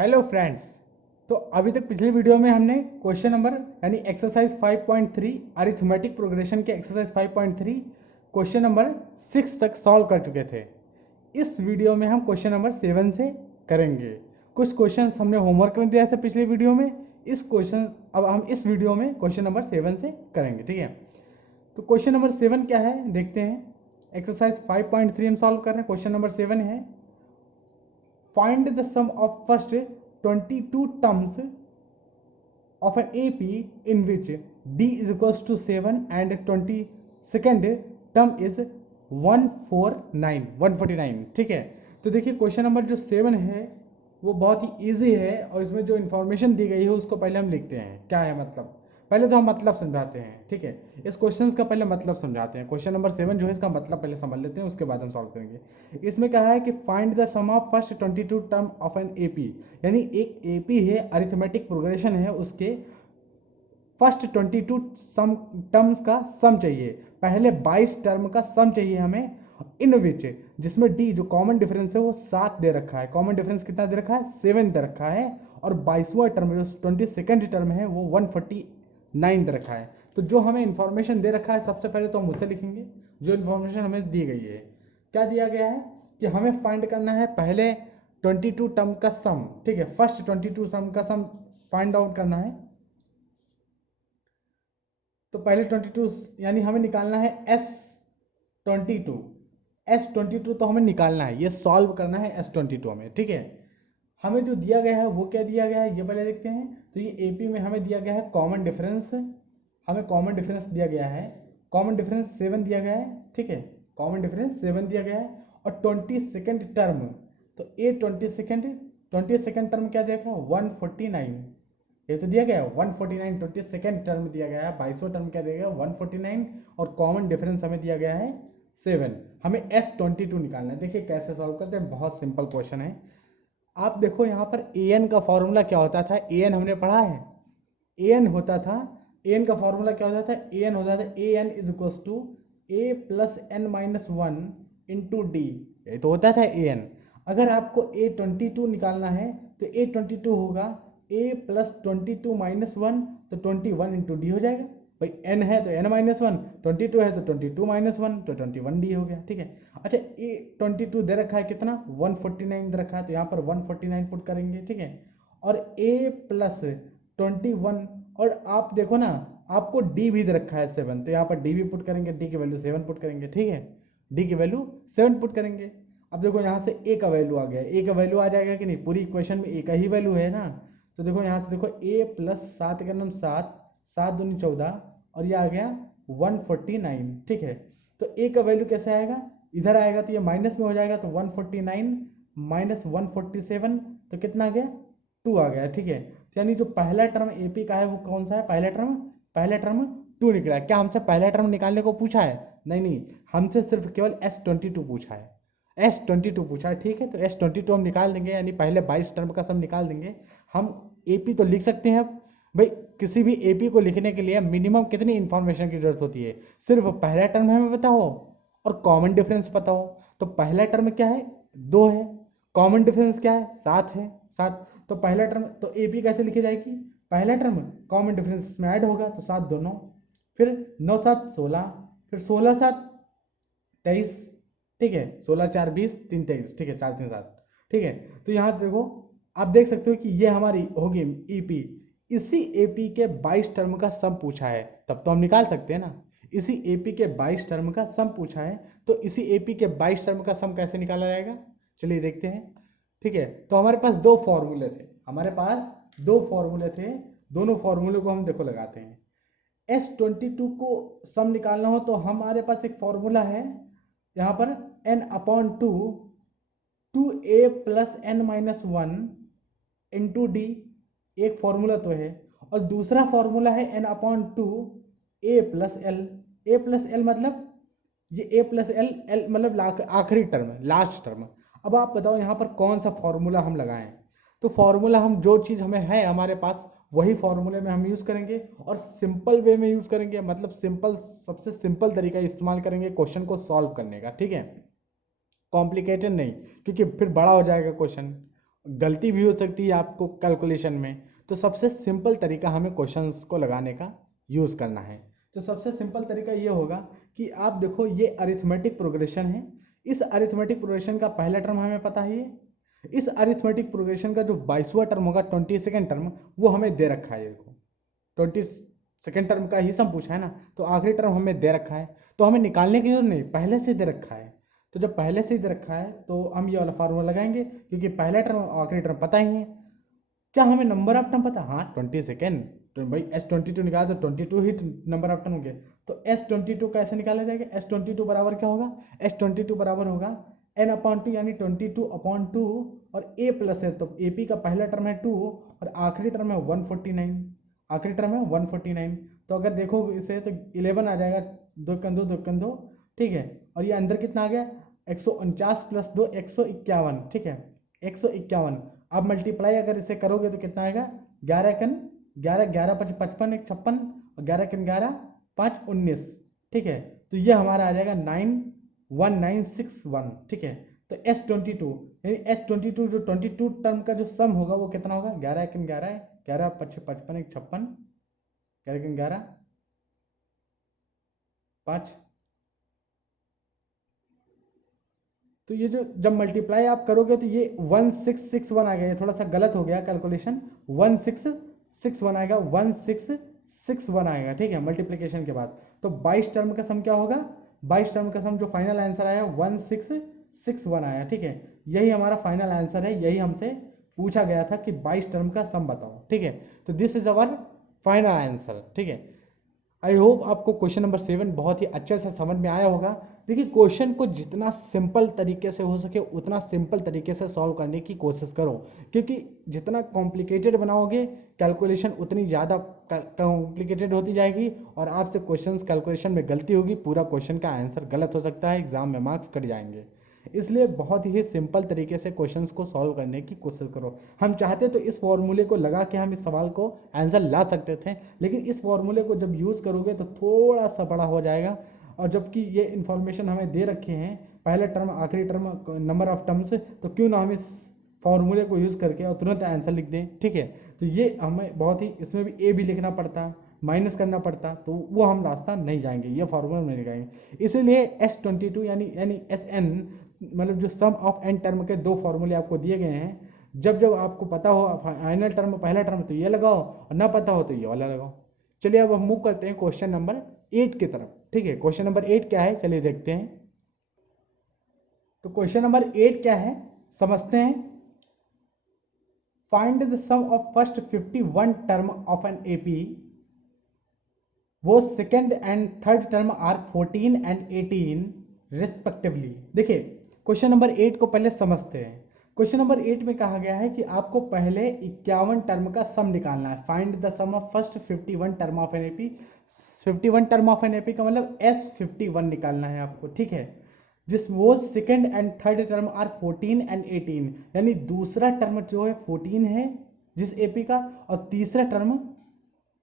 Hello friends. तो अभी तक पिछले वीडियो में हमने क्वेश्चन नंबर यानी एक्सरसाइज 5.3 अरिथमेटिक प्रोग्रेशन के एक्सरसाइज 5.3 क्वेश्चन नंबर 6 तक सॉल्व कर चुके थे। इस वीडियो में हम क्वेश्चन नंबर 7 से करेंगे। कुछ क्वेश्चंस हमने होमवर्क में दिया था पिछले वीडियो में। अब हम इस वीडियो में क्वेश्चन नंबर 7 से करेंगे। ठीक है, तो क्वेश्चन नंबर 7 क्या है देखते हैं। एक्सरसाइज 5.3 हम सॉल्व कर रहे हैं। क्वेश्चन नंबर 7 है find the sum of first 22 terms of an AP in which D is equals to 7 and 22nd term is 149। ठीक है, तो देखिए क्वेश्चन नंबर जो 7 है वो बहुत ही इजी है और इसमें जो इन्फॉर्मेशन दी गई है उसको पहले हम लिखते हैं। क्या है मतलब, पहले तो हम मतलब समझाते हैं। ठीक है, इस क्वेश्चन का पहले मतलब समझाते हैं। क्वेश्चन नंबर 7 जो है इसका मतलब पहले समझ लेते हैं, उसके बाद हम सॉल्व करेंगे। इसमें कहा है कि find the sum of first 22 term of an AP, यानी एक एपी है, अरिथमेटिक प्रोग्रेशन है, उसके फर्स्ट 22 सम टर्म्स का सम चाहिए। पहले 22 टर्म का सम चाहिए हमें, इन विच जिसमें डी जो कॉमन डिफरेंस है वो 7 दे रखा है। कॉमन डिफरेंस कितना दे रखा है? 7 दे रखा है। और 22वां टर्म जो 22nd टर्म है वो 149 दे रखा है। तो जो हमें इंफॉर्मेशन दे रखा है सबसे पहले तो हम उसे लिखेंगे। जो इन्फॉर्मेशन हमें दी गई है, क्या दिया गया है कि हमें फाइंड करना है पहले 22 टर्म का सम। ठीक है, फर्स्ट 22 टर्म का सम फाइंड आउट करना है। तो पहले 22 यानी हमें निकालना है S22। S22 तो हमें निकालना है, ये सॉल्व करना है S22 हमें। ठीक है, हमें जो दिया गया है वो क्या दिया गया है ये पहले देखते हैं। तो ये एपी में हमें दिया गया है कॉमन डिफरेंस, हमें कॉमन डिफरेंस दिया गया है। कॉमन डिफरेंस 7 दिया गया है। ठीक है, कॉमन डिफरेंस 7 दिया गया है। और 22nd टर्म, तो ए 22nd टर्म क्या दिया गया? 149। ये तो दिया गया है 149। 22nd टर्म दिया गया है। 22वां टर्म क्या दिया गया? 149। और कॉमन डिफरेंस हमें दिया गया है 7। हमें S22 निकालना है। देखिए कैसे सॉल्व करते हैं, बहुत सिंपल क्वेश्चन है। आप देखो यहाँ पर an का फॉर्मूला क्या होता था? an हमने पढ़ा है। an होता था, an का फॉर्मूला क्या होता था? an होता था an is equal to a plus n minus one into d. ये तो होता था an। अगर आपको A22 निकालना है तो A22 होगा a प्लस 22 माइनस वन, तो 21 इंटू डी हो जाएगा। भाई n है तो n माइनस वन, 22 है तो 22 माइनस वन, तो 21 डी हो गया। ठीक है, अच्छा A22 दे रखा है कितना? 149 दे रखा है, तो यहाँ पर 149 पुट करेंगे। ठीक है, और a प्लस 21, और आप देखो ना आपको d भी दे रखा है 7, तो यहाँ पर d भी पुट करेंगे, d की वैल्यू 7 पुट करेंगे। ठीक है, d की वैल्यू 7 पुट करेंगे। अब देखो यहाँ से a का वैल्यू आ गया, a का वैल्यू आ जाएगा कि नहीं? पूरी इक्वेशन में a का ही वैल्यू है ना। तो देखो यहाँ से देखो a प्लस 7 का नाम 7, 7 दूनी 14, और ये आ गया 149। ठीक है, तो a का वैल्यू कैसे आएगा? इधर आएगा तो ये माइनस में हो जाएगा, तो 149 माइनस 147, तो कितना आ गया? 2 आ गया। ठीक है, तो यानी जो पहला टर्म एपी का है वो कौन सा है? पहला टर्म 2 निकला है। क्या हमसे पहला टर्म निकालने को पूछा है? नहीं नहीं, हमसे सिर्फ केवल S22 पूछा है। S22 पूछा है। ठीक है, तो S22 हम निकाल देंगे, यानी पहले 22 टर्म का सम निकाल देंगे। हम एपी तो लिख सकते हैं। भाई किसी भी एपी को लिखने के लिए मिनिमम कितनी इंफॉर्मेशन की जरूरत होती है? सिर्फ पहला टर्म हमें पता हो और कॉमन डिफरेंस पता हो। तो पहला टर्म क्या है? 2 है। कॉमन डिफरेंस क्या है? 7 है। 7, तो पहला टर्म, तो एपी कैसे लिखी जाएगी? पहला टर्म कॉमन डिफरेंस में ऐड होगा, तो 7 दोनों, फिर 9 7 16, फिर 16 7 23। ठीक है, 16 4 20, 3 23। ठीक है, 4 3 7। ठीक है, तो यहाँ देखो आप देख सकते हो कि ये हमारी होगी ईपी। इसी एपी के 22 टर्म का सम पूछा है, तब तो हम निकाल सकते हैं ना। इसी एपी के 22 टर्म का सम पूछा है, तो इसी एपी के 22 टर्म का सम कैसे निकाला जाएगा? चलिए देखते हैं। ठीक है, तो हमारे पास दो फॉर्मूले थे, दोनों फॉर्मूले को हम देखो लगाते हैं। S22 को सम निकालना हो तो हमारे पास एक फॉर्मूला है यहाँ पर n/2 2a plus n minus one into d, एक फॉर्मूला तो है। और दूसरा फॉर्मूला है n/2 a plus l. A plus l मतलब ये a प्लस एल, एल मतलब आखिरी टर्म, लास्ट टर्म। अब आप बताओ यहाँ पर कौन सा फॉर्मूला हम लगाएं? तो फॉर्मूला हम जो चीज़ हमें है हमारे पास वही फॉर्मूले में हम यूज़ करेंगे, और सिंपल वे में यूज़ करेंगे, मतलब सिंपल, सबसे सिंपल तरीका इस्तेमाल करेंगे क्वेश्चन को सॉल्व करने का। ठीक है, कॉम्प्लिकेटेड नहीं, क्योंकि फिर बड़ा हो जाएगा क्वेश्चन। गलती भी हो सकती है आपको कैलकुलेशन में। तो सबसे सिंपल तरीका हमें क्वेश्चंस को लगाने का यूज़ करना है। तो सबसे सिंपल तरीका ये होगा कि आप देखो ये अरिथमेटिक प्रोग्रेशन है। इस अरिथमेटिक प्रोग्रेशन का पहला टर्म हमें पता ही है। इस अरिथमेटिक प्रोग्रेशन का जो 22वां टर्म होगा 22nd टर्म, वो हमें दे रखा है। देखो 22nd टर्म का ही सम पूछा है ना, तो आखिरी टर्म हमें दे रखा है, तो हमें निकालने की जरूरत नहीं, पहले से दे रखा है। तो जब पहले से ही दे रखा है तो हम ये वाला फार्मूला लगाएंगे, क्योंकि पहला टर्म और आखिरी टर्म पता ही है। क्या हमें नंबर ऑफ टर्म पता? हाँ 22nd, तो भाई S22 निकाला तो 22 ही नंबर ऑफ टर्म हो गया। तो S22 कैसे निकाला जाएगा? S22 बराबर क्या होगा? S22 बराबर होगा n/2 यानी 22/2 और a प्लस है, तो AP का पहला टर्म है 2 और आखिरी टर्म है 149। आखिरी टर्म है 149। तो अगर देखो इसे तो 11 आ जाएगा, 2 ठीक है। और ये अंदर कितना आ गया? 149 प्लस 2 151, ठीक है 151। अब मल्टीप्लाई अगर इसे करोगे तो कितना आएगा? 11 11 5 55 1 56 और 11 5 19, ठीक है। तो ये हमारा आ जाएगा 91961, ठीक है। तो S22 यानी S22 जो 22 टर्म का जो सम होगा वो कितना होगा? 11 11 11 5 55 1 56, 11 11 5। तो ये जो जब मल्टीप्लाई आप करोगे तो ये 1661 आ गया। ये थोड़ा सा गलत हो गया कैलकुलेशन, 1661 आएगा, 1661 आएगा, ठीक है मल्टीप्लिकेशन के बाद। तो 22 टर्म का सम क्या होगा? 22 टर्म का सम जो फाइनल आंसर आया 1661 आया, ठीक है। यही हमारा फाइनल आंसर है, यही हमसे पूछा गया था कि 22 टर्म का सम बताओ, ठीक है। तो this is our final answer, ठीक है। आई होप आपको क्वेश्चन नंबर 7 बहुत ही अच्छे से समझ में आया होगा। देखिए क्वेश्चन को जितना सिंपल तरीके से हो सके उतना सिंपल तरीके से सॉल्व करने की कोशिश करो, क्योंकि जितना कॉम्प्लिकेटेड बनाओगे कैलकुलेशन उतनी ज़्यादा कॉम्प्लिकेटेड होती जाएगी और आपसे क्वेश्चंस कैलकुलेशन में गलती होगी, पूरा क्वेश्चन का आंसर गलत हो सकता है, एग्जाम में मार्क्स कट जाएंगे। इसलिए बहुत ही सिंपल तरीके से क्वेश्चंस को सॉल्व करने की कोशिश करो। हम चाहते तो इस फॉर्मूले को लगा के हम इस सवाल को आंसर ला सकते थे, लेकिन इस फॉर्मूले को जब यूज़ करोगे तो थोड़ा सा बड़ा हो जाएगा। और जबकि ये इन्फॉर्मेशन हमें दे रखे हैं, पहला टर्म आखिरी टर्म नंबर ऑफ टर्म्स, तो क्यों ना हम इस फॉर्मूले को यूज़ करके और तुरंत आंसर लिख दें, ठीक है। तो ये हमें बहुत ही, इसमें भी ए भी लिखना पड़ता, माइनस करना पड़ता, तो वो हम रास्ता नहीं जाएंगे, ये फार्मूला नहीं लगाएंगे। इसीलिए S22 यानी SN, मतलब जो सम ऑफ n टर्म के दो फार्मूले आपको दिए गए हैं, जब जब आपको पता हो फाइनल टर्म पहला टर्म तो ये लगाओ और ना पता हो तो ये वाला लगाओ। चलिए अब हम मूव करते हैं क्वेश्चन नंबर 8 की तरफ, ठीक है। क्वेश्चन नंबर 8 क्या है, चलिए देखते हैं। तो क्वेश्चन नंबर 8 क्या है समझते हैं। Find the sum of first 51 term of an AP, वो second and third term are 14 and 18 respectively. देखिए क्वेश्चन नंबर 8 को पहले समझते हैं। क्वेश्चन नंबर 8 में कहा गया है कि आपको पहले 51 टर्म का सम निकालना है। Find the sum of first 51 term of an AP। 51 term of an AP का मतलब S51 निकालना है आपको, ठीक है। जिस वो second and third term are 14 and 18, यानी दूसरा टर्म जो है 14 है जिस AP का, और तीसरा टर्म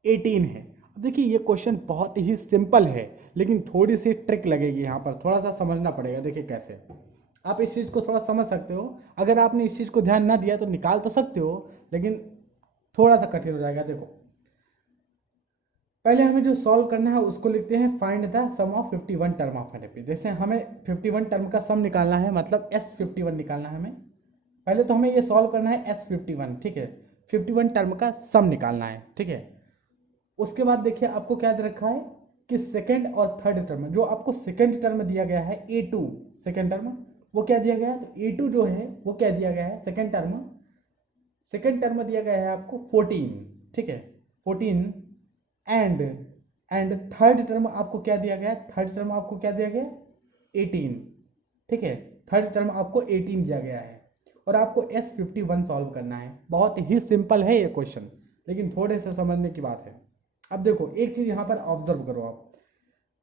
18 है। देखिए ये क्वेश्चन बहुत ही सिंपल है, लेकिन थोड़ी सी ट्रिक लगेगी यहाँ पर, थोड़ा सा समझना पड़ेगा। देखिए कैसे आप इस चीज़ को थोड़ा समझ सकते हो। अगर आपने इस चीज़ को ध्यान ना दिया तो निकाल तो सकते हो, लेकिन थोड़ा सा कठिन हो जाएगा। देखो पहले हमें जो सॉल्व करना है उसको लिखते हैं find the sum of 51 term of an AP। जैसे हमें 51 टर्म का सम निकालना है, मतलब S51 निकालना है हमें। पहले तो हमें ये सॉल्व करना है S51, ठीक है। 51 टर्म का सम निकालना है, ठीक है। उसके बाद देखिए आपको क्या दे रखा है कि सेकंड और थर्ड टर्म, जो आपको सेकंड टर्म दिया गया है A2, सेकंड टर्म वो क्या दिया गया है, तो A2 जो है वो क्या दिया गया है, सेकंड टर्म दिया गया है आपको 14, ठीक है 14। एंड थर्ड टर्म आपको क्या दिया गया है, थर्ड टर्म आपको क्या दिया गया, 18, ठीक है। थर्ड टर्म आपको 18 दिया गया है और आपको S51 सॉल्व करना है। बहुत ही सिंपल है ये क्वेश्चन, लेकिन थोड़े से समझने की बात है। अब देखो एक चीज यहाँ पर ऑब्जर्व करो आप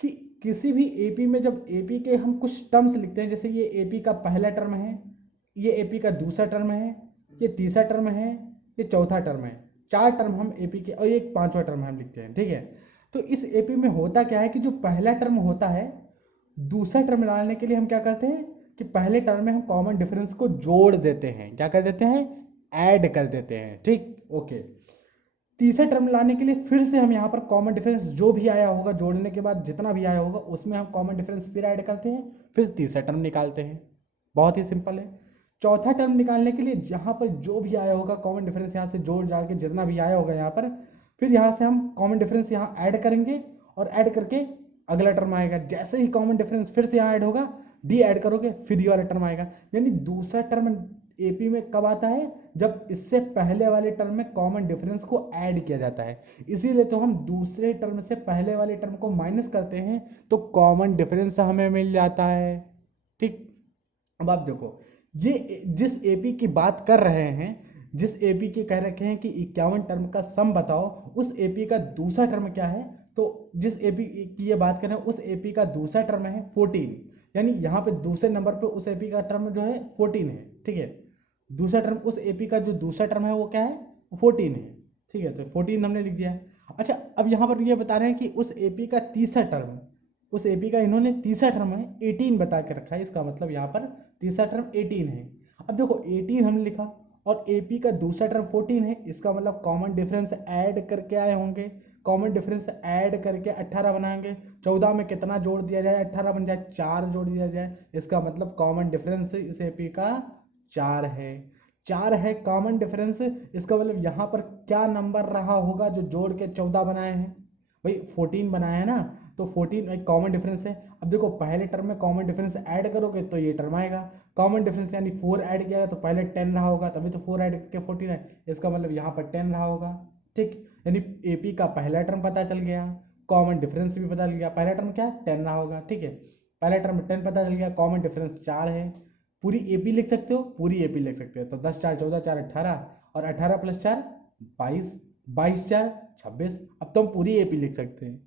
कि किसी भी AP में जब AP के हम कुछ टर्म्स लिखते हैं, जैसे ये AP का पहला टर्म है, ये AP का दूसरा टर्म है, ये तीसरा टर्म है, ये चौथा टर्म है, 4 टर्म हम AP के, और ये 5वां टर्म हम लिखते हैं, ठीक है। तो इस AP में होता क्या है कि जो पहला टर्म होता है, दूसरा टर्म डालने के लिए हम क्या करते हैं कि पहले टर्म में हम कॉमन डिफरेंस को जोड़ देते हैं। क्या कर देते हैं ऐड कर देते हैं। ठीक, ओके। तीसरा टर्म लाने के लिए फिर से हम यहाँ पर कॉमन डिफरेंस जो भी आया होगा, जोड़ने के बाद जितना भी आया होगा उसमें हम कॉमन डिफरेंस फिर ऐड करते हैं, फिर तीसरा टर्म निकालते हैं। बहुत ही सिंपल है। चौथा टर्म निकालने के लिए यहाँ पर जो भी आया होगा कॉमन डिफरेंस, यहाँ से जोड़ जाड़ के जितना भी आया होगा यहाँ पर, फिर यहाँ से हम कॉमन डिफरेंस यहाँ ऐड करेंगे और ऐड करके अगला टर्म आएगा। जैसे ही कॉमन डिफरेंस फिर से यहाँ ऐड होगा, डी ऐड करोगे, फिर ये वाला टर्म आएगा। यानी दूसरा टर्म एपी में कब आता है? जब इससे पहले वाले टर्म में कॉमन डिफरेंस को ऐड किया जाता है। इसीलिए तो हम दूसरे टर्म से पहले वाले टर्म को माइनस करते हैं तो कॉमन डिफरेंस हमें मिल जाता है। ठीक, अब आप देखो, ये जिस एपी की बात कर रहे हैं, जिस एपी के कह रखे हैं कि 51 टर्म का सम बताओ, उस एपी का दूसरा टर्म क्या है? तो जिस एपी की ये बात कर रहे हैं उस एपी का दूसरा टर्म है 14। यानी यहाँ पे दूसरे नंबर पे उस एपी का टर्म जो है 14 है। ठीक है, दूसरा टर्म, उस एपी का जो दूसरा टर्म है वो क्या है? 14 है। ठीक है, तो 14 हमने लिख दिया। अच्छा, अब यहाँ पर ये बता रहे हैं कि उस एपी का तीसरा टर्म, उस एपी का इन्होंने तीसरा टर्म है 18 बता के रखा है। इसका मतलब यहाँ पर तीसरा टर्म 18 है। अब देखो 18 हमने लिखा और एपी का दूसरा टर्म 14 है, इसका मतलब कॉमन डिफरेंस ऐड करके आए होंगे। कॉमन डिफरेंस ऐड करके 18 बनाएंगे। 14 में कितना जोड़ दिया जाए? 18 बन जाए, 4 जोड़ दिया जाए। इसका मतलब कॉमन डिफरेंस इस एपी का 4 है। 4 है कॉमन डिफरेंस। इसका मतलब यहाँ पर क्या नंबर रहा होगा जो जोड़ के 14 बनाए हैं? भाई 14 बनाया है ना, तो 14 एक कॉमन डिफरेंस है। अब देखो पहले टर्म में कॉमन डिफरेंस ऐड करोगे तो ये टर्म आएगा। कॉमन डिफरेंस यानी 4 ऐड किया तो पहले 10 रहा होगा, तभी तो 4 ऐड करके 14 है। इसका मतलब यहाँ पर 10 रहा होगा। ठीक, यानी एपी का पहला टर्म पता चल गया, कॉमन डिफरेंस भी पता चल गया। पहला टर्म क्या है? 10 रहा होगा। ठीक है, पहला टर्म 10 पता चल गया, कॉमन डिफरेंस 4 है। पूरी एपी लिख सकते हो, पूरी एपी लिख सकते हो। तो 10 4 14 4 18 और 18 + 4 22, 22 4 26। अब तो हम पूरी एपी लिख सकते हैं,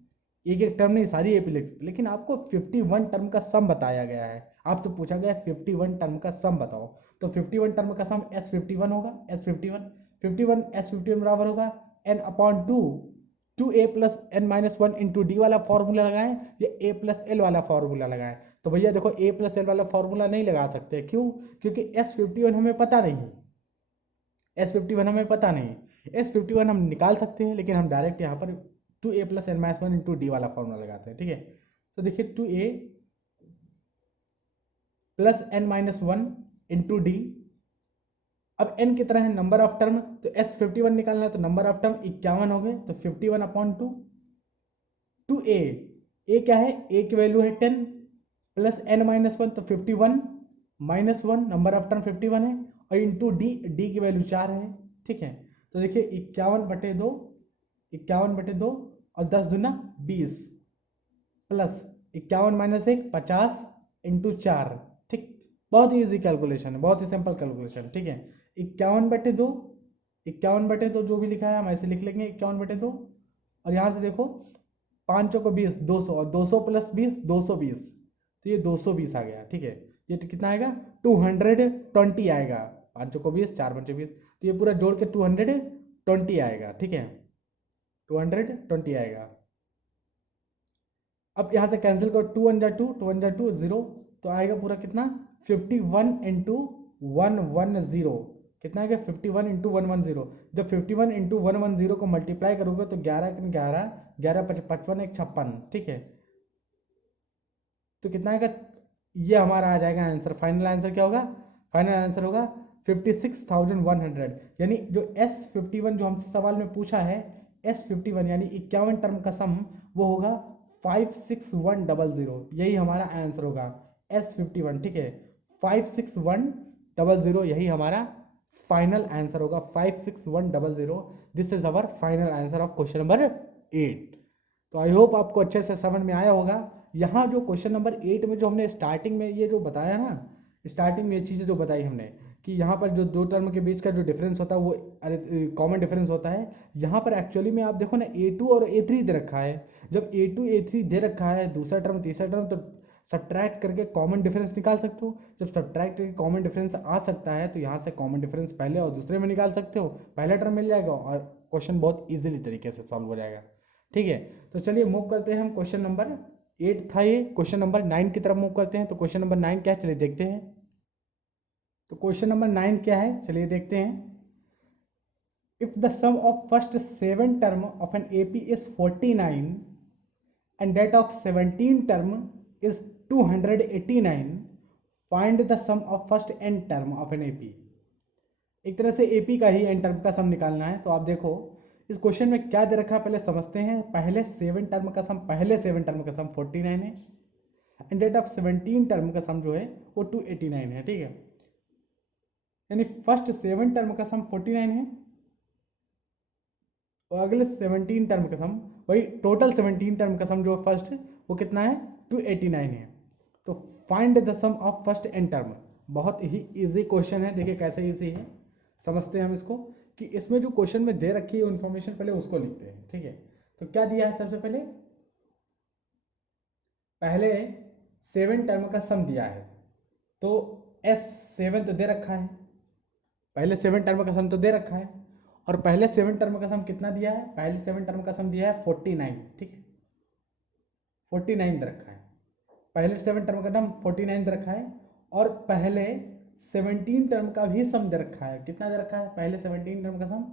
एक एक टर्म नहीं सारी एपी लिख सकते। लेकिन आपको 51 टर्म का सम बताया गया है, आपसे पूछा गया है 51 टर्म का सम बताओ। तो 51 टर्म का सम S51 होगा। S51 51 S51 बराबर होगा n/2 2a + n-1 into D वाला फॉर्मूला लगाएं या a + l वाला फॉर्मूला लगाएं? तो भैया देखो a + l वाला फॉर्मूला नहीं लगा सकते। क्यों? क्योंकि S51 हमें पता नहीं, S51 हमें पता नहीं। S51 हम निकाल सकते हैं लेकिन हम डायरेक्ट यहाँ पर 2a + n-1 इंटू डी वाला फॉर्मूला लगाते हैं। ठीक है, तो देखिए 2a + n-1 इंटू डी। अब n कितना है? Number of term. तो S51 निकालना है तो नंबर ऑफ टर्म 51 हो गए, तो 51/2 2a। a क्या है? a की वैल्यू है 10 + n-1 तो 51 - 1 नंबर ऑफ टर्म 51 है, और इंटू डी, डी की वैल्यू 4 है। ठीक है, तो देखिए 51/2, 51/2 और 10 दूना 20 प्लस 51 - 1 50 इंटू 4। ठीक, बहुत ही ईजी कैलकुलेशन है, बहुत ही सिंपल कैलकुलेशन। ठीक है, 51/2, 51/2 जो भी लिखा है हम ऐसे लिख लेंगे 51/2। और यहाँ से देखो 5 चौको 20, 200, और 200 + 20 220, तो ये 220 आ गया। ठीक है, ये तो कितना आएगा? 220 आएगा। 5 चौको 20, 4 पंचे 20, तो ये पूरा जोड़ के 220 आएगा। ठीक है, 220 आएगा। अब यहाँ से कैंसिल करो, 2 × 2 2 × 2 0, तो आएगा पूरा कितना? 51 × 110। कितना आएगा? 51 × 110। जब 51 × 110 को मल्टीप्लाई करोगे तो 11 × 11 11 × 55 1 56। ठीक है, तो कितना आएगा? ये हमारा आ जाएगा आंसर। फाइनल आंसर क्या होगा? फाइनल आंसर होगा 56,100। यानी जो S51 जो हमसे सवाल में पूछा है, S51 यानी 51 टर्म का सम, वो होगा 56100। यही हमारा आंसर होगा S51। ठीक है, 56100 यही हमारा फाइनल आंसर होगा, 56100। This is our final answer of question number 8। तो आई होप आपको अच्छे से समझ में आया होगा। यहाँ जो क्वेश्चन नंबर 8 में जो हमने स्टार्टिंग में ये जो बताया ना, स्टार्टिंग में ये चीज़ें जो बताई हमने कि यहाँ पर जो दो टर्म के बीच का जो डिफरेंस होता है वो कॉमन डिफरेंस होता है। यहाँ पर एक्चुअली में आप देखो ना A2 और A3 दे रखा है। जब A2 A3 दे रखा है, दूसरा टर्म तीसरा टर्म, तो सब्ट्रैक्ट करके कॉमन डिफरेंस निकाल सकते हो। जब सब्ट्रैक्ट करके कॉमन डिफरेंस आ सकता है तो यहाँ से कॉमन डिफरेंस पहले और दूसरे में निकाल सकते हो, पहला टर्म मिल जाएगा और क्वेश्चन बहुत ईजिली तरीके से सॉल्व हो जाएगा। ठीक है, तो चलिए मूव करते हैं हम। क्वेश्चन नंबर 8 था ये, क्वेश्चन नंबर 9 की तरफ मूव करते हैं। तो क्वेश्चन नंबर 9 क्या है, चलिए देखते हैं। तो क्वेश्चन नंबर 9 क्या है, चलिए देखते हैं। if the sum of first 7 term of an AP is 49 and that of 17 term is 289, find the sum of first n term of an AP। एक तरह से AP का ही n टर्म का सम निकालना है। तो आप देखो इस क्वेश्चन में क्या दे रखा है, पहले समझते हैं। पहले 7 टर्म का सम 49 है एंड डेट ऑफ 17 टर्म का सम जो है वो 289 है, ठीक है। यानी फर्स्ट 7 टर्म का सम 49 है और अगले 17 टर्म का सम, वही टोटल 17 टर्म का सम जो फर्स्ट वो कितना है 289 है। तो find the sum of first n term. बहुत ही इजी क्वेश्चन है, देखिए कैसे इजी है, समझते हैं हम इसको। कि इसमें जो क्वेश्चन में दे रखी है इन्फॉर्मेशन पहले उसको लिखते हैं, ठीक है। तो क्या दिया है, सबसे पहले 7 टर्म का सम दिया है। तो S7 तो दे रखा है, पहले 7 टर्म का सम तो दे रखा है। और पहले 7 टर्म का सम कितना दिया है, पहले 7 टर्म का सम दिया है 49, ठीक है। 49 दे रखा है, पहले 7 टर्म का सम 49 दे रखा है। और पहले 17 टर्म का भी सम दे रखा है, कितना दे रखा है, पहले 17 टर्म का सम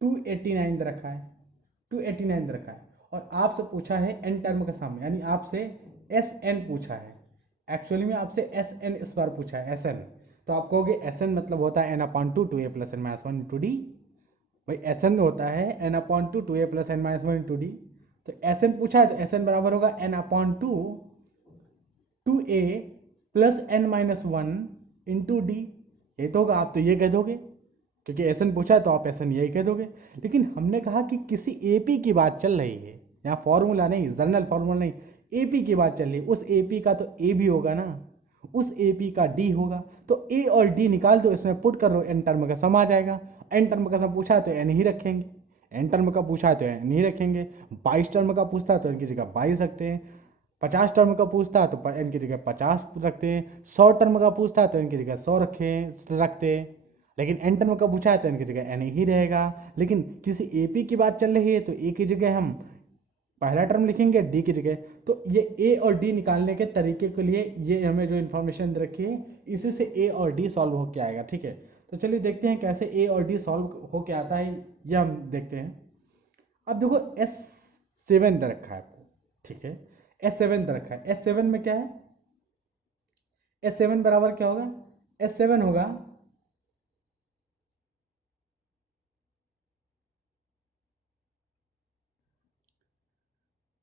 289 दे रखा है, 289 दे रखा है। और आपसे पूछा है n टर्म का सम, यानी आपसे Sn पूछा है। एक्चुअली में आपसे Sn इस बार पूछा है, Sn। तो आप कहोगे Sn मतलब होता है n/2 2a + n - 1 × d। भाई Sn होता है n/2 2a + n - 1 × d। तो Sn पूछा है तो Sn बराबर होगा n/2 2a + n - 1 × d। ये तो होगा, आप तो ये कह दोगे क्योंकि Sn पूछा है तो आप Sn यही कह दोगे। लेकिन हमने कहा कि किसी AP की बात चल रही है, यहाँ फॉर्मूला नहीं, जनरल फॉर्मूला नहीं, AP की बात चल रही है। उस AP का तो A भी होगा ना, उस AP का D होगा। तो A और D निकाल दो, इसमें पुट करो, n टर्म का सम आ जाएगा। n टर्म का सम पूछा है तो n ही रखेंगे, n टर्म का पूछा है तो n ही रखेंगे। 22 टर्म का पूछता है तो n की जगह 22 रखते हैं। 50 टर्म का पूछता है तो n की जगह 50 रखते हैं। 100 टर्म का पूछता है तो n की जगह 100 रखते हैं। लेकिन n टर्म का पूछा है तो n की जगह n ही रहेगा। लेकिन किसी AP की बात चल रही है तो A की जगह हम पहला टर्म लिखेंगे, D की जगह। तो ये A और D निकालने के तरीके के लिए ये हमें जो इन्फॉर्मेशन दे रखी है, इसी से A और D सॉल्व होके आएगा, ठीक है। तो चलिए देखते हैं कैसे A और D सॉल्व होके आता है, ये हम देखते हैं। अब देखो S7 दे रखा है आपको, ठीक है। S7 दे रखा है, S7 में क्या है, S7 बराबर क्या होगा, S7 होगा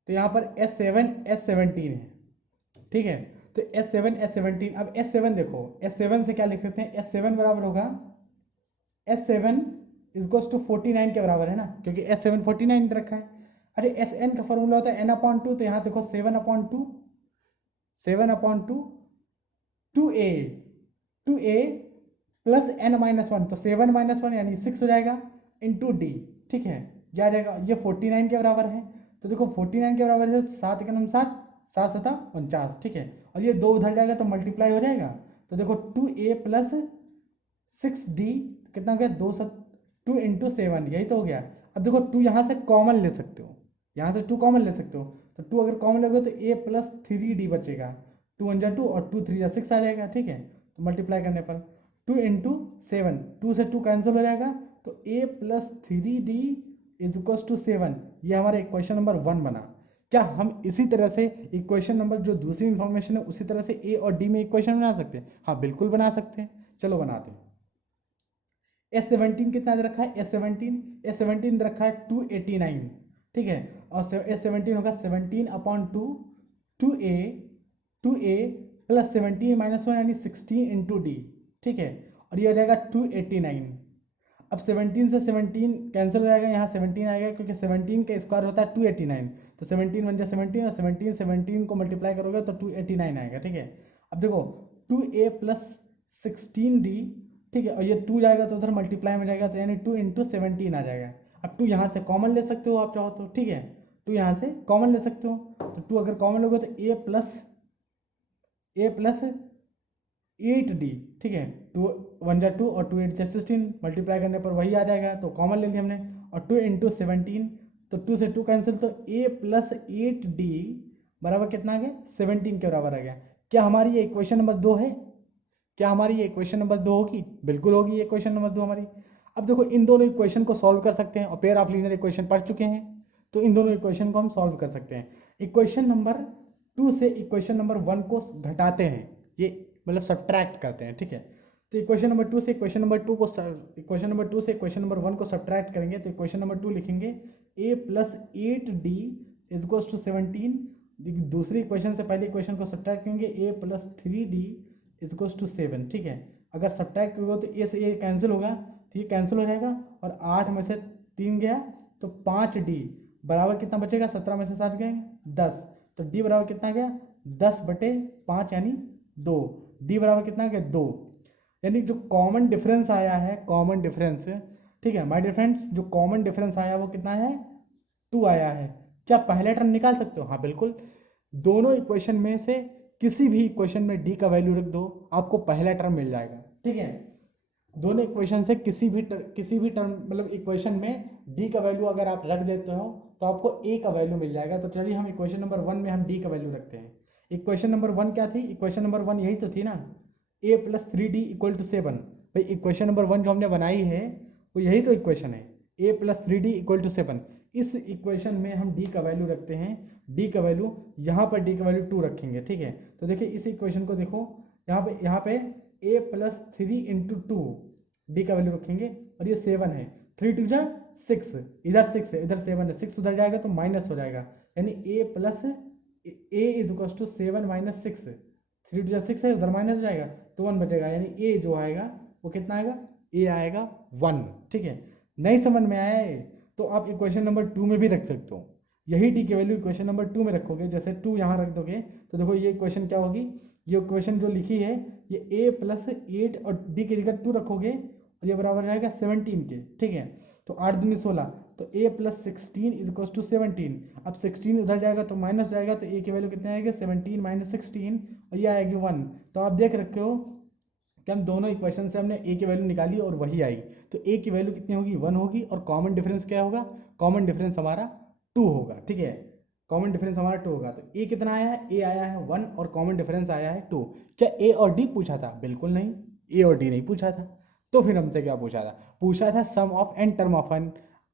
तो यहाँ पर S7 S17 है, ठीक है। तो S7 S17, अब S7 देखो, S7 से क्या लिख सकते हैं, S7 बराबर होगा S7 = 49 के बराबर है ना, क्योंकि S7 49 दे रखा है। अरे Sn का फॉर्मूला होता है n/2, तो यहाँ देखो 7/2 2a + n - 1, तो 7 - 1 यानी 6 हो जाएगा × d, ठीक है। क्या आ जाएगा, ये 49 के बराबर है। तो देखो 49 के बराबर है, 7 × 7 7 × 7 49, ठीक है। और ये 2 उधर जाएगा तो मल्टीप्लाई हो जाएगा। तो देखो 2a + 6d कितना हो गया, 2 × 7, यही तो हो गया। अब देखो 2 यहाँ से कॉमन ले सकते हो, यहाँ से 2 कॉमन ले सकते हो। तो 2 अगर कॉमन लोगे तो a + 3d बचेगा, 2 × 2 और 2 3 6 आ जाएगा, ठीक है। तो मल्टीप्लाई करने पर 2 × 7, 2 से 2 कैंसिल हो जाएगा, तो a + 3d = 7। ये हमारा इक्वेशन नंबर 1 बना। क्या हम इसी तरह से इक्वेशन नंबर जो दूसरी इंफॉर्मेशन है उसी तरह से a और d में इक्वेशन बना सकते हैं? हाँ बिल्कुल बना सकते हैं, चलो बनाते हैं। S17 कितना दे रखा है, S17 दे रखा है 289, ठीक है। और S17 होगा 17/2 2a + 17 - 1 यानी 16 × d, ठीक है। और ये हो जाएगा 289। अब 17 से 17 कैंसिल हो जाएगा, यहाँ 17 आएगा क्योंकि 17 का स्क्वायर होता है 289। तो 17 × 17 और 17 को मल्टीप्लाई करोगे तो 289 आएगा, ठीक है। अब देखो 2a + 16d, ठीक है। और ये 2 जाएगा तो उधर मल्टीप्लाई में जाएगा, तो यानी 2 × 17 आ जाएगा। अब 2 यहाँ से कॉमन ले सकते हो आप चाहो तो, ठीक है। 2 यहाँ से कॉमन ले सकते हो, तो 2 अगर कॉमन लोगे तो a + 8d, ठीक है। 2 1 × 2 और 2 8 = 16, मल्टीप्लाई करने पर वही आ जाएगा, तो कॉमन ले लिया हमने। और 2 × 17, तो 2 से 2 कैंसिल, तो a + 8d बराबर कितना आ गया, 17 के बराबर आ गया। क्या हमारी ये इक्वेशन नंबर 2 है? क्या हमारी ये इक्वेशन नंबर 2 होगी? बिल्कुल होगी ये इक्वेशन नंबर 2 हमारी। अब देखो इन दोनों इक्वेशन को सॉल्व कर सकते हैं और पेयर ऑफ लीनियर इक्वेशन पढ़ चुके हैं, तो इन दोनों इक्वेशन को हम सॉल्व कर सकते हैं। इक्वेशन नंबर 2 से इक्वेशन नंबर 1 को घटाते हैं, ये मतलब सब्ट्रैक्ट करते हैं, ठीक है। तो इक्वेशन नंबर 2 से इक्वेशन नंबर 2 को इक्वेशन नंबर 2 से इक्वेशन नंबर 1 को सब्ट्रैक्ट करेंगे, तो इक्वेशन नंबर 2 लिखेंगे a plus 8d equals to 17। दूसरी इक्वेशन से पहले इक्वेशन को सब्ट्रैक्ट करेंगे a plus 3d equals to 7, ठीक है। अगर सब्ट्रैक्ट करोगे तो a से a कैंसिल होगा, तो ये कैंसिल हो जाएगा और 8 में से 3 गया तो 5d बराबर कितना बचेगा, 17 में से 7 गए 10, तो d बराबर कितना गया 10/5 यानी 2। d बराबर कितना गया 2, यानी जो कॉमन डिफरेंस आया है, कॉमन डिफरेंस, ठीक है माय डियर फ्रेंड्स, जो कॉमन डिफरेंस आया वो कितना है 2 आया है। क्या पहला टर्म निकाल सकते हो? हाँ बिल्कुल, दोनों इक्वेशन में से किसी भी इक्वेशन में d का वैल्यू रख दो, आपको पहला टर्म मिल जाएगा, ठीक है। दोनों इक्वेशन से किसी भी टर्म मतलब इक्वेशन में d का वैल्यू अगर आप रख देते हो तो आपको a का वैल्यू मिल जाएगा। तो चलिए हम इक्वेशन नंबर 1 में हम d का वैल्यू रखते हैं। इक्वेशन नंबर 1 क्या थी? इक्वेशन नंबर 1 यही तो थी ना, a plus 3d equal to 7। भाई इक्वेशन नंबर 1 जो हमने बनाई है वो यही तो इक्वेशन है, a plus 3d equal to 7। इस इक्वेशन में हम d का वैल्यू रखते हैं, d का वैल्यू यहाँ पर d का वैल्यू 2 रखेंगे, ठीक है। तो देखिए इस इक्वेशन को देखो, यहाँ पे a प्लस 3 इंटू 2 डी का वैल्यू रखेंगे और ये 7 है, 3 2 जा 6, इधर 6 है इधर 7 है, 6 उधर जाएगा तो माइनस हो जाएगा, यानी a plus a is equal to 7 minus 6, 3 2 जा 6 है उधर माइनस हो जाएगा तो 1 बचेगा, यानी a जो आएगा वो कितना आएगा, a आएगा 1, ठीक है। नहीं समझ में आया है तो आप इक्वेशन नंबर 2 में भी रख सकते हो, यही डी की वैल्यू इक्वेशन नंबर 2 में रखोगे, जैसे 2 यहाँ रख दोगे तो देखो ये इक्वेशन क्या होगी, ये इक्वेशन जो लिखी है ये a प्लस 8 और d की जगह 2 रखोगे और ये बराबर रहेगा 17 के, ठीक है। तो 8 दूनी 16, तो a plus 16 is equal to 17। अब 16 उधर जाएगा तो माइनस जाएगा, तो a की वैल्यू कितने आएगी 17 माइनस 16 और ये आएगी 1। तो आप देख रखे हो कि हम दोनों इक्वेशन से हमने a की वैल्यू निकाली और वही आई, तो a की वैल्यू कितनी होगी 1 होगी और कॉमन डिफरेंस क्या होगा, कॉमन डिफरेंस हमारा 2 होगा, ठीक है। कॉमन डिफरेंस हमारा 2 होगा, तो a कितना आया है, a आया है 1 और कॉमन डिफरेंस आया है 2। क्या a और d पूछा था? बिल्कुल नहीं, a और d नहीं पूछा था। तो फिर हमसे क्या पूछा था? पूछा था sum of n term of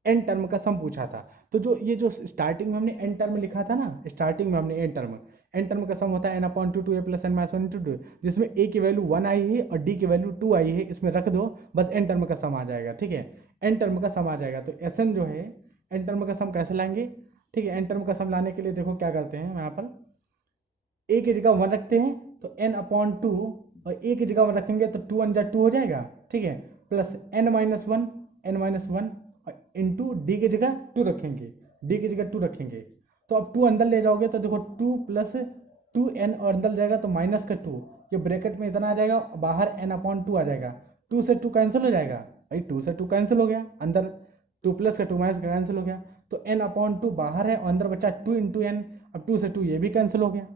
n term का सम पूछा था। तो जो ये जो स्टार्टिंग में हमने n टर्म लिखा था ना, स्टार्टिंग में हमने n टर्म का सम होता है n/2 2a plus n minus 1 2, जिसमें a की वैल्यू 1 आई है और d की वैल्यू 2 आई है, इसमें रख दो बस n टर्म का सम आ जाएगा, ठीक है। n टर्म का सम आ जाएगा, तो Sn जो है n टर्म का सम कैसे लाएंगे, ठीक है। n टर्म का सम लाने के लिए देखो क्या करते हैं, यहाँ पर a की जगह 1 रखते हैं तो n/2 और a की जगह 1 रखेंगे तो 2 1 जा 2 हो जाएगा, ठीक है, प्लस n-1 इंटू डी की जगह 2 रखेंगे, डी की जगह 2 रखेंगे, तो अब 2 अंदर ले जाओगे तो देखो 2 प्लस 2n और अंदर जाएगा तो माइनस का 2, ये ब्रैकेट में इतना आ जाएगा, बाहर n/2 आ जाएगा, 2 से 2 कैंसिल हो जाएगा, भाई 2 से 2 कैंसिल हो गया, अंदर 2 प्लस का 2 माइनस का कैंसिल हो गया, तो n/2 बाहर है और अंदर बचा 2 इंटू एन, अब 2 से 2 ये भी कैंसिल हो गया,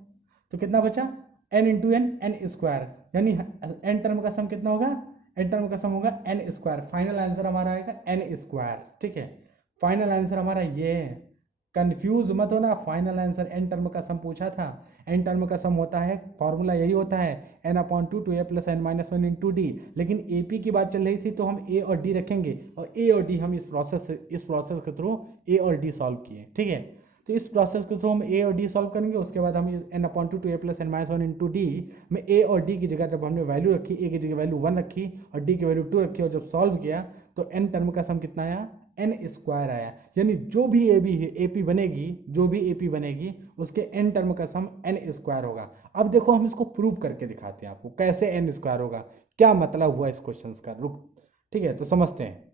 तो कितना बचा n into n, n square, यानी n टर्म का सम कितना होगा, n टर्म का सम होगा n स्क्वायर। फाइनल आंसर हमारा आएगा n स्क्वायर, ठीक है। फाइनल आंसर हमारा ये है, कंफ्यूज मत होना, फाइनल आंसर n टर्म का सम पूछा था। n टर्म का सम होता है, फॉर्मूला यही होता है n/2 2a plus n minus 1 into D, लेकिन AP की बात चल रही थी तो हम a और d रखेंगे और a और d हम इस प्रोसेस के थ्रू a और d सॉल्व किए, ठीक है। तो इस प्रोसेस के थ्रू हम a और d सॉल्व करेंगे, उसके बाद हम n/2 2a plus n minus 1 into D में a और d की जगह जब हमने वैल्यू रखी, a की जगह वैल्यू 1 रखी और d की वैल्यू 2 रखी और जब सॉल्व किया तो n टर्म का सम कितना आया, n स्क्वायर आया, यानी जो भी AP बनेगी, जो भी AP बनेगी उसके n टर्म का सम n स्क्वायर होगा। अब देखो हम इसको प्रूव करके दिखाते हैं आपको कैसे n स्क्वायर होगा, क्या मतलब हुआ इस क्वेश्चन का, रुक, ठीक है, तो समझते हैं।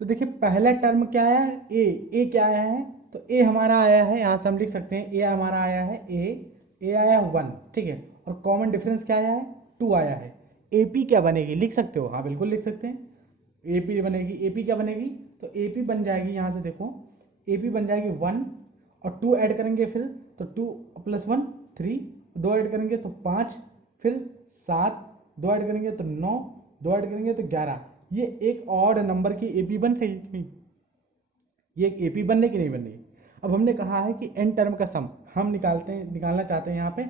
तो देखिए पहला टर्म क्या आया है, ए क्या आया है, तो ए हमारा आया है, यहाँ से हम लिख सकते हैं ए हमारा आया है, ए आया है 1, ठीक है, और कॉमन डिफरेंस क्या आया है 2 आया है। एपी क्या बनेगी, लिख सकते हो, हाँ बिल्कुल लिख सकते हैं, एपी बनेगी, एपी क्या बनेगी, तो एपी बन जाएगी, यहाँ से देखो एपी बन जाएगी 1 और 2 ऐड करेंगे फिर तो 2 प्लस 1 3, 2 ऐड करेंगे तो 5, फिर 7, 2 ऐड करेंगे तो 9, 2 ऐड करेंगे तो 11। ये एक ऑड नंबर की एपी बन रही है कि नहीं, ये एक एपी बन रही कि नहीं बन रही। अब हमने कहा है कि n टर्म का सम हम निकालना चाहते हैं यहाँ पे,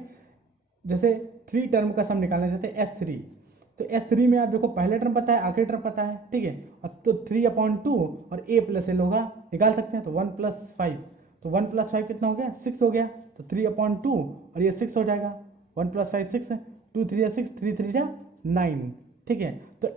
जैसे 3 टर्म का सम निकालना चाहते हैं S3, तो S3 में आप देखो पहले टर्म पता है, आखिरी टर्म पता है, ठीक है। अब तो 3/2 और a प्लस एल होगा, निकाल सकते हैं। तो 1 + 5, तो 1 + 5 कितना हो गया, 6 हो गया। तो 3/2 और ये 6 हो जाएगा, 1 + 5 6 है, 2 3 6, 3 3 9, ठीक है। तो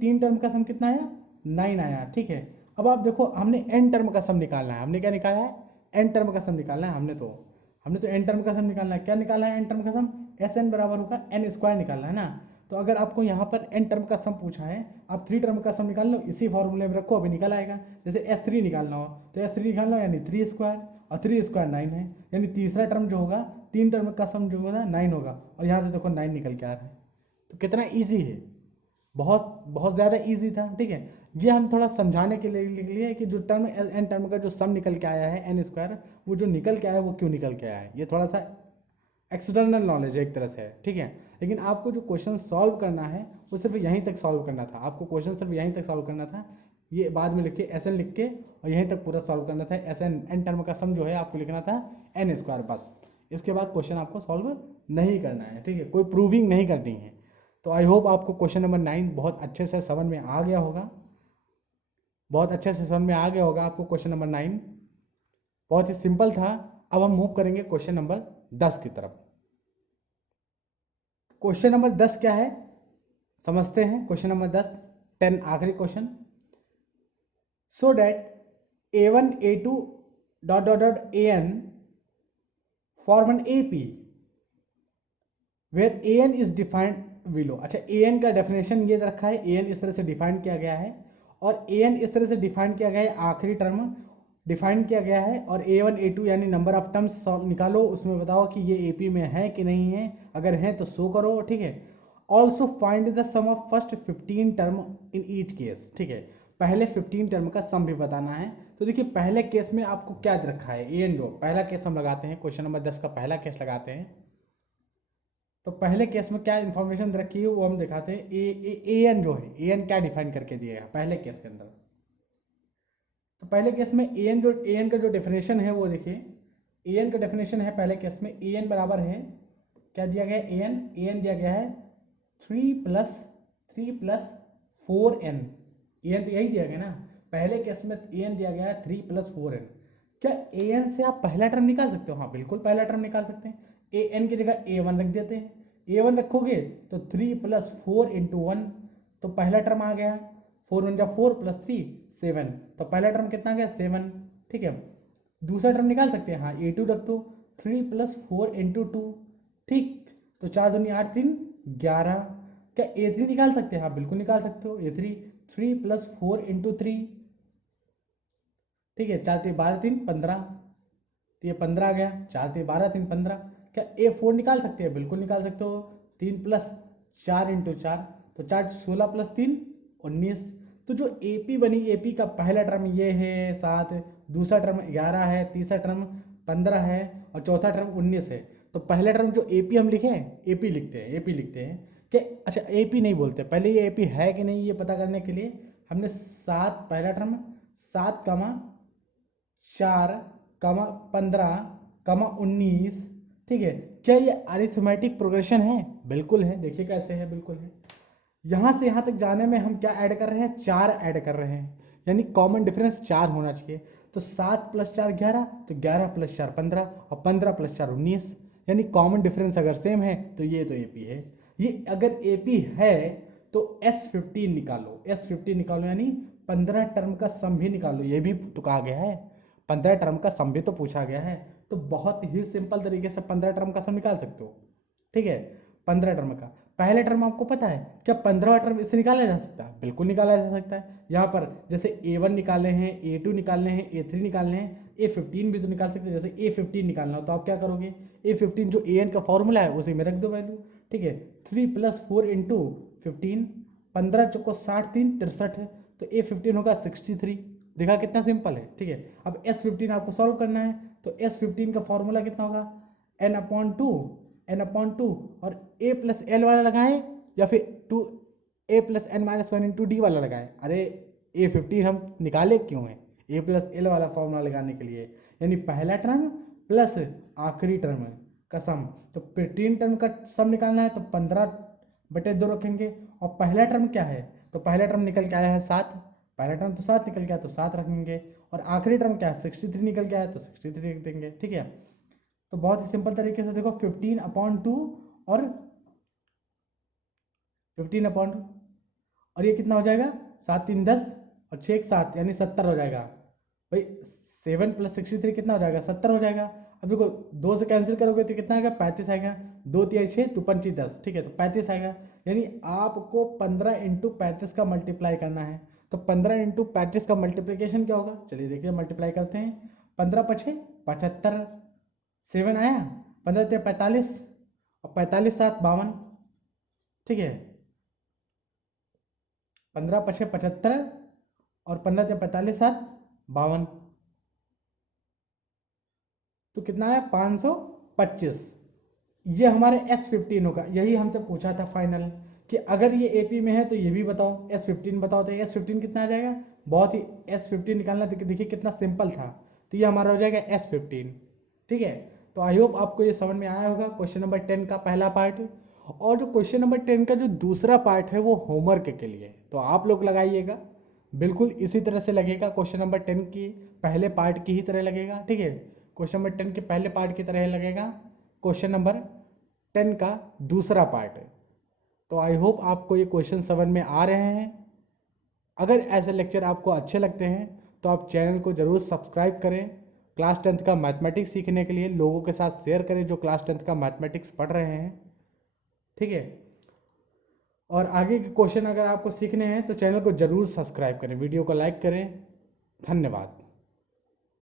तीन टर्म का सम कितना आया, 9 आया, ठीक है। अब आप देखो हमने n टर्म का सम निकालना है, हमने क्या निकाला है, n टर्म का सम निकालना है। हमने तो n टर्म का सम निकालना है। क्या निकाला है n टर्म का सम, Sn बराबर होगा n² निकालना है ना। तो अगर आपको यहाँ पर n टर्म का सम पूछा है, आप 3 टर्म का सम निकाल लो, इसी फॉर्मूले में रखो, अभी निकल आएगा। जैसे S3 निकालना हो तो S3 निकालना हो, यानी 3² और 3² 9 है, यानी तीसरा टर्म जो होगा, 3 टर्म का सम जो होगा 9 होगा। और यहाँ से देखो 9 निकल के आ रहा है। तो कितना ईजी है, बहुत बहुत ज़्यादा ईजी था, ठीक है। ये हम थोड़ा समझाने के लिए लिख लिए कि जो टर्म n टर्म का जो सम निकल के आया है n², वो जो निकल के आया है वो क्यों निकल के आया है। ये थोड़ा सा एक्सटर्नल नॉलेज है एक तरह से, ठीक है। लेकिन आपको जो क्वेश्चन सॉल्व करना है वो सिर्फ यहीं तक सॉल्व करना था, आपको क्वेश्चन सिर्फ यहीं तक सॉल्व करना था। ये बाद में लिख के Sn लिख के और यहीं तक पूरा सॉल्व करना था। Sn n टर्म का सम जो है आपको लिखना था n², बस। इसके बाद क्वेश्चन आपको सॉल्व नहीं करना है, ठीक है, कोई प्रूविंग नहीं करनी है। तो आई होप आपको क्वेश्चन नंबर 9 बहुत अच्छे से समझ में आ गया होगा, बहुत अच्छे से समझ में आ गया होगा आपको। क्वेश्चन नंबर 9 बहुत ही सिंपल था। अब हम मूव करेंगे क्वेश्चन नंबर 10 की तरफ। क्वेश्चन नंबर 10 क्या है समझते हैं। क्वेश्चन नंबर 10 आखिरी question. So that a1 a2 dot dot dot an form an AP where an is defined below. अच्छा, an का डेफिनेशन ये रखा है, an इस तरह से डिफाइन किया गया है, और an इस तरह से डिफाइन किया गया है, आखिरी टर्म डिफाइन किया गया है। और a1 a2 यानी नंबर ऑफ टर्म्स निकालो, उसमें बताओ कि ये AP में है कि नहीं है, अगर है तो शो करो, ठीक है। Also find the sum of first 15 term in each case, ठीक है। पहले 15 टर्म का सम भी बताना है। तो देखिए पहले केस में आपको क्या रखा है, an जो पहला केस हम लगाते हैं, क्वेश्चन नंबर 10 का पहला केस लगाते हैं। तो पहले केस में क्या इन्फॉर्मेशन रखी है वो हम दिखाते हैं। an जो है, an क्या डिफाइन करके दिया है पहले केस के अंदर। तो पहले केस में an का जो डेफिनेशन है वो देखिए, an का डेफिनेशन है पहले केस में, an बराबर है, क्या दिया गया है, an दिया गया है 3 + 4n। an तो यही दिया गया ना, पहले केस में an दिया गया है 3 + 4n। क्या an से आप पहला टर्म निकाल सकते हो, हाँ बिल्कुल पहला टर्म निकाल सकते हैं। an की जगह a1 रख देते हैं, a1 रखोगे तो 3 + 4 × 1, तो पहला टर्म आ गया 4 × 1 = 4 + 3 7, तो पहला टर्म कितना आ गया 7, ठीक है। दूसरा टर्म निकाल सकते हैं, हाँ a2 रख दो, 3 + 4 × 2, ठीक, तो 4 दूनी 8 3 11। क्या a3 निकाल सकते हैं, हाँ बिल्कुल निकाल सकते हो, a3 3 + 4 × 3, ठीक है, 4 3 12 3 15, तो ये 15 आ गया, 4 3 12 3 15। क्या a4 निकाल सकते हैं, बिल्कुल निकाल सकते हो, 3 + 4 × 4, तो 4 16 + 3 19। तो जो AP बनी, AP का पहला टर्म ये है 7, दूसरा टर्म 11 है, तीसरा टर्म 15 है, और चौथा टर्म 19 है। तो पहला टर्म जो AP हम लिखे हैं, AP लिखते हैं, AP लिखते हैं कि अच्छा AP नहीं बोलते, पहले ये AP है कि नहीं ये पता करने के लिए हमने 7 पहला टर्म 7, 4, 15, 19, ठीक है। क्या ये अरिथमेटिक प्रोग्रेशन है, बिल्कुल है, देखिए कैसे है, बिल्कुल है। यहाँ से यहाँ तक जाने में हम क्या ऐड कर रहे हैं, 4 ऐड कर रहे हैं, यानी कॉमन डिफरेंस 4 होना चाहिए। तो 7 + 4 11, तो 11 + 4 15, और 15 + 4 19, यानी कॉमन डिफरेंस अगर सेम है तो ये तो AP है। ये अगर AP है तो S15 निकालो, S15 निकालो, यानी 15 टर्म का सम भी निकालो, ये भी तो कहा गया है, 15 टर्म का सम भी तो पूछा गया है। तो बहुत ही सिंपल तरीके से 15 टर्म का सम निकाल सकते हो, ठीक है। 15 टर्म का पहले टर्म आपको पता है, क्या 15वां टर्म इससे निकाला जा सकता है, बिल्कुल निकाला जा सकता है। यहाँ पर जैसे a1 निकालने हैं, a2 निकालने हैं, a3 निकालने हैं, a15 भी तो निकाल सकते हैं। जैसे a15 निकालना हो तो आप क्या करोगे, a15 जो an का फॉर्मूला है उसी में रख दो वैल्यू, ठीक है। 3 + 4 × 15, 15 चौको 60 3 63 है, तो a15 होगा 63। देखा कितना सिंपल है, ठीक है। अब S15 आपको सॉल्व करना है, तो S15 का फॉर्मूला कितना होगा, n/2 और a + l वाला लगाएं या फिर a + n - 1 × d वाला लगाएं। अरे a15 हम निकाले क्यों है, a + l वाला फॉर्मूला लगाने के लिए, यानी पहला टर्म प्लस आखिरी टर्म का सम। तो 15 टर्म का सम निकालना है तो 15 बटे 2 रखेंगे। और पहला टर्म क्या है, तो पहला टर्म निकल के आया है 7, पहला टर्म तो 7 निकल गया तो 7 रखेंगे। और आखिरी टर्म क्या है, 63 निकल के आया तो 63 रख देंगे। ठीक है, तो बहुत ही सिंपल तरीके से देखो 15/2 और 15/2 और ये कितना हो जाएगा, 7 3 10 और 6 1 7 यानी 70 हो जाएगा। भाई 7 + 63 कितना हो जाएगा, 70 हो जाएगा। अब देखो 2 से कैंसिल करोगे तो कितना आएगा, 35 आएगा। 2 3 6 2 5 10, ठीक है, तो 35 आएगा। यानी आपको 15 × 35 का मल्टीप्लाई करना है। तो 15 × 35 का मल्टीप्लीकेशन क्या होगा, चलिए देखिए मल्टीप्लाई करते हैं। 15 × 5 = 75, 7 आया, 15 × 3 = 45 और 45 × 7 = 52। ठीक है, 15 × 5 = 75 और 15 × 3 = 45 7 = 52। तो कितना है, 525। ये हमारे S15 होगा। यही हमसे पूछा था फाइनल कि अगर ये AP में है तो ये भी बताओ, S15 बताओ। तो S15 कितना आ जाएगा, बहुत ही S15 निकालना देखिए कितना सिंपल था। तो ये हमारा हो जाएगा S15। ठीक है, तो आई होप आपको ये समझ में आया होगा क्वेश्चन नंबर 10 का पहला पार्ट। और जो क्वेश्चन नंबर 10 का जो दूसरा पार्ट है वो होमवर्क के लिए, तो आप लोग लगाइएगा, बिल्कुल इसी तरह से लगेगा। क्वेश्चन नंबर 10 की पहले पार्ट की ही तरह लगेगा। ठीक है, क्वेश्चन नंबर 10 के पहले पार्ट की तरह लगेगा क्वेश्चन नंबर 10 का दूसरा पार्ट। तो आई होप आपको ये क्वेश्चन समझ में आ रहे हैं। अगर ऐसे लेक्चर आपको अच्छे लगते हैं तो आप चैनल को ज़रूर सब्सक्राइब करें। क्लास 10th का मैथमेटिक्स सीखने के लिए लोगों के साथ शेयर करें जो क्लास 10th का मैथमेटिक्स पढ़ रहे हैं। ठीक है, और आगे के क्वेश्चन अगर आपको सीखने हैं तो चैनल को ज़रूर सब्सक्राइब करें, वीडियो को लाइक करें। धन्यवाद।